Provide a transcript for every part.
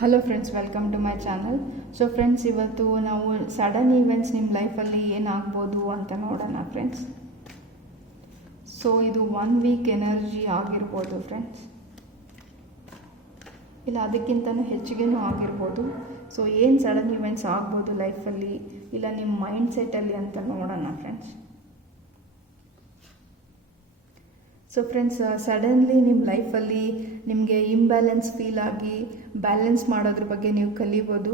Hello friends, welcome to my channel. So friends, ಇವತ್ತು ನಾವು sudden events ನಿಮ್ಮ ಲೈಫಲ್ಲಿ ಏನಾಗ್ಬೋದು ಅಂತ ನೋಡೋಣ ಫ್ರೆಂಡ್ಸ್. ಸೊ ಇದು 1 ವೀಕ್ ಎನರ್ಜಿ ಆಗಿರ್ಬೋದು ಫ್ರೆಂಡ್ಸ್, ಇಲ್ಲ ಅದಕ್ಕಿಂತಲೂ ಹೆಚ್ಚಿಗೆನೂ ಆಗಿರ್ಬೋದು. ಸೊ ಏನು ಸಡನ್ ಈವೆಂಟ್ಸ್ ಆಗ್ಬೋದು ಲೈಫಲ್ಲಿ, ಇಲ್ಲ ನಿಮ್ಮ ಮೈಂಡ್ ಸೆಟ್ಟಲ್ಲಿ ಅಂತ ನೋಡೋಣ ಫ್ರೆಂಡ್ಸ್. ಸೊ ಫ್ರೆಂಡ್ಸ್, ಸಡನ್ಲಿ ನಿಮ್ಮ ಲೈಫಲ್ಲಿ ನಿಮಗೆ ಇಂಬ್ಯಾಲೆನ್ಸ್ ಫೀಲ್ ಆಗಿ ಬ್ಯಾಲೆನ್ಸ್ ಮಾಡೋದ್ರ ಬಗ್ಗೆ ನೀವು ಕಲಿಬೋದು.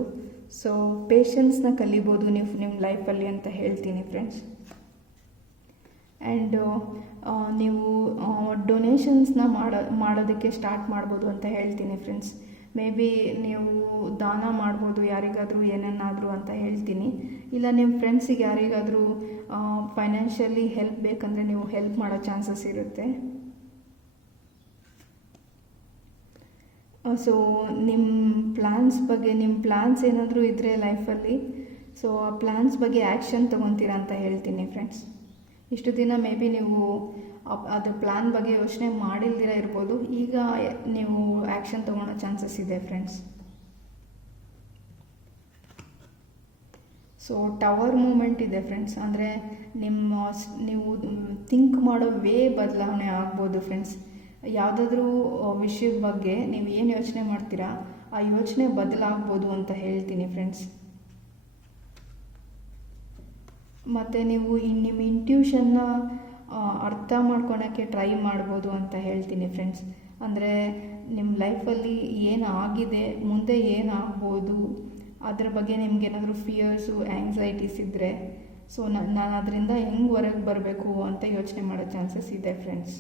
ಸೊ ಪೇಷನ್ಸ್ನ ಕಲಿಬೋದು ನೀವು ನಿಮ್ಮ ಲೈಫಲ್ಲಿ ಅಂತ ಹೇಳ್ತೀನಿ ಫ್ರೆಂಡ್ಸ್. ಆ್ಯಂಡ್ ನೀವು ಡೊನೇಷನ್ಸ್ನ ಮಾಡೋದಕ್ಕೆ ಸ್ಟಾರ್ಟ್ ಮಾಡ್ಬೋದು ಅಂತ ಹೇಳ್ತೀನಿ ಫ್ರೆಂಡ್ಸ್. ಮೇ ಬಿ ನೀವು ದಾನ ಮಾಡ್ಬೋದು ಯಾರಿಗಾದರೂ ಏನನ್ನಾದರೂ ಅಂತ ಹೇಳ್ತೀನಿ. ಇಲ್ಲ ನಿಮ್ಮ ಫ್ರೆಂಡ್ಸಿಗೆ ಯಾರಿಗಾದರೂ ಫೈನಾನ್ಷಿಯಲಿ ಹೆಲ್ಪ್ ಬೇಕಂದರೆ ನೀವು ಹೆಲ್ಪ್ ಮಾಡೋ ಚಾನ್ಸಸ್ ಇರುತ್ತೆ. ಸೊ ನಿಮ್ಮ ಪ್ಲ್ಯಾನ್ಸ್ ಏನಾದರೂ ಇದ್ದರೆ ಲೈಫಲ್ಲಿ, ಸೊ ಆ ಪ್ಲ್ಯಾನ್ಸ್ ಬಗ್ಗೆ ಆ್ಯಕ್ಷನ್ ತೊಗೊತೀರಾ ಅಂತ ಹೇಳ್ತೀನಿ ಫ್ರೆಂಡ್ಸ್. ಇಷ್ಟು ದಿನ ಮೇ ಬಿ ನೀವು ಅದು ಪ್ಲ್ಯಾನ್ ಬಗ್ಗೆ ಯೋಚನೆ ಮಾಡಿಲ್ದಿರ ಇರ್ಬೋದು, ಈಗ ನೀವು ಆ್ಯಕ್ಷನ್ ತೊಗೊಳೋ ಚಾನ್ಸಸ್ ಇದೆ ಫ್ರೆಂಡ್ಸ್. ಸೊ ಟವರ್ ಮೂಮೆಂಟ್ ಇದೆ ಫ್ರೆಂಡ್ಸ್, ಅಂದರೆ ನೀವು ಥಿಂಕ್ ಮಾಡೋ ವೇ ಬದಲಾವಣೆ ಆಗ್ಬೋದು ಫ್ರೆಂಡ್ಸ್. ಯಾವುದಾದ್ರೂ ವಿಷಯದ ಬಗ್ಗೆ ನೀವು ಏನು ಯೋಚನೆ ಮಾಡ್ತೀರಾ ಆ ಯೋಚನೆ ಬದಲಾಗ್ಬೋದು ಅಂತ ಹೇಳ್ತೀನಿ ಫ್ರೆಂಡ್ಸ್. ಮತ್ತು ನೀವು ನಿಮ್ಮ ಇಂಟ್ಯೂಷನ್ನ ಅರ್ಥ ಮಾಡ್ಕೊಳಕ್ಕೆ ಟ್ರೈ ಮಾಡ್ಬೋದು ಅಂತ ಹೇಳ್ತೀನಿ ಫ್ರೆಂಡ್ಸ್. ಅಂದರೆ ನಿಮ್ಮ ಲೈಫಲ್ಲಿ ಏನಾಗಿದೆ, ಮುಂದೆ ಏನಾಗ್ಬೋದು ಅದ್ರ ಬಗ್ಗೆ ನಿಮ್ಗೇನಾದರೂ ಫಿಯರ್ಸು ಆ್ಯಂಗ್ಸೈಟೀಸ್ ಇದ್ದರೆ, ಸೊ ನಾನು ಅದರಿಂದ ಹೆಂಗೆ ಹೊರಗೆ ಬರಬೇಕು ಅಂತ ಯೋಚನೆ ಮಾಡೋ ಚಾನ್ಸಸ್ ಇದೆ ಫ್ರೆಂಡ್ಸ್.